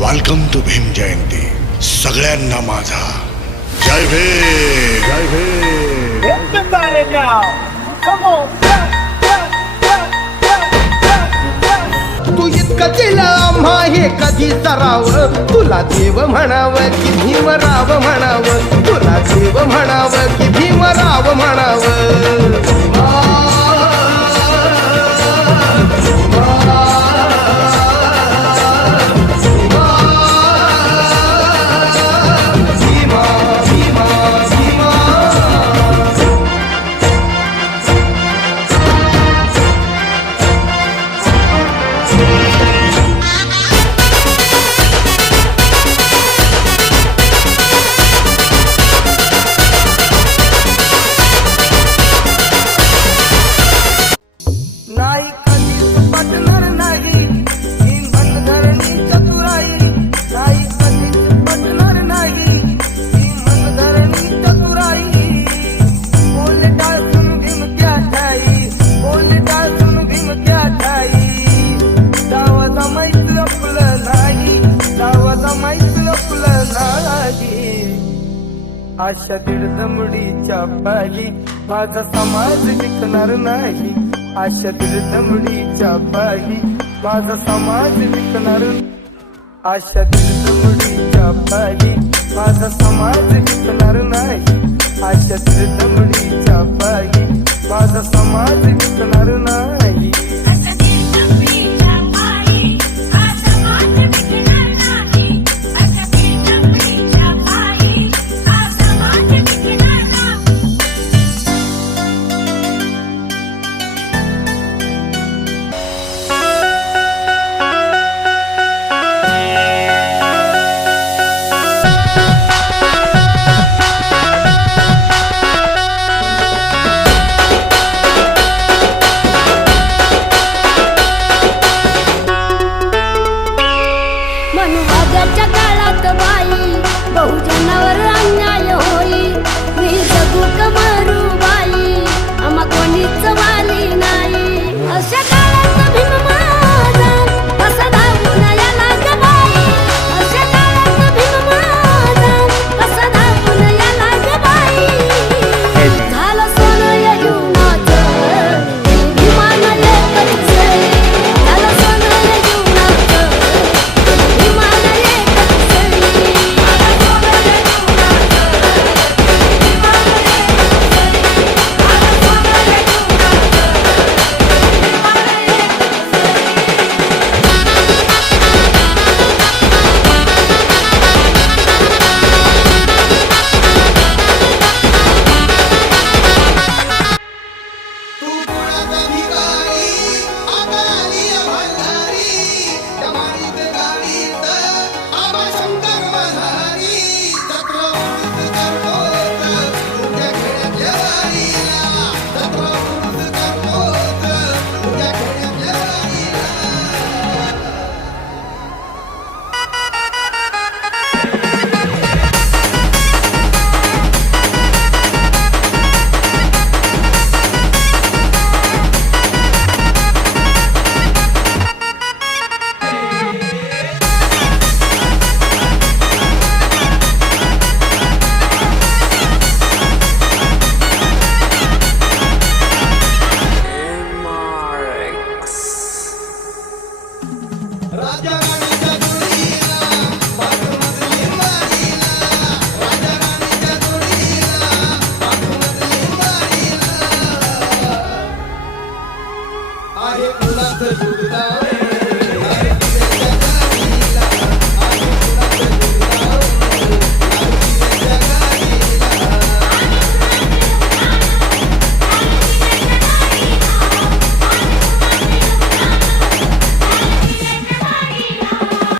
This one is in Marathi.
Welcome to Bhim Jayanti. सगळ्यांना माझा जय भीम. जय भीम. तू इतकं केलं आम्हा हे कधी सरावं. तुला देव म्हणावं की भीमराव म्हणावं. तुला देव म्हणावं की भीमराव म्हणावं. नाही कधीच पटणार नाही ही मनधरणी चतुराई. नाही कधीच पटणार नाही ही मनधरणी चतुराई. बोल टाळून भीम त्या ठाई. बोल टाळून भीम त्या ठाई. डावाचा मैत्री आपलं नाही. डावाचा मैत्री आपलं नाही. अशा दीड दमडीच्या पायी माझा समाज टिकणार नाही. अशा दीड दमडीच्या पायी माझा समाज टिकणार. अशा दीड दमडीच्या पायी माझा समाज टिकणार नाही. अशा दीड दमडीच्या पायी माझा समाज टिकणार नाही. मनुवादाच्या काळात बाई बहुजनावर अन्याय होई. मी जगू का मरू बाई आम्हा कोणीच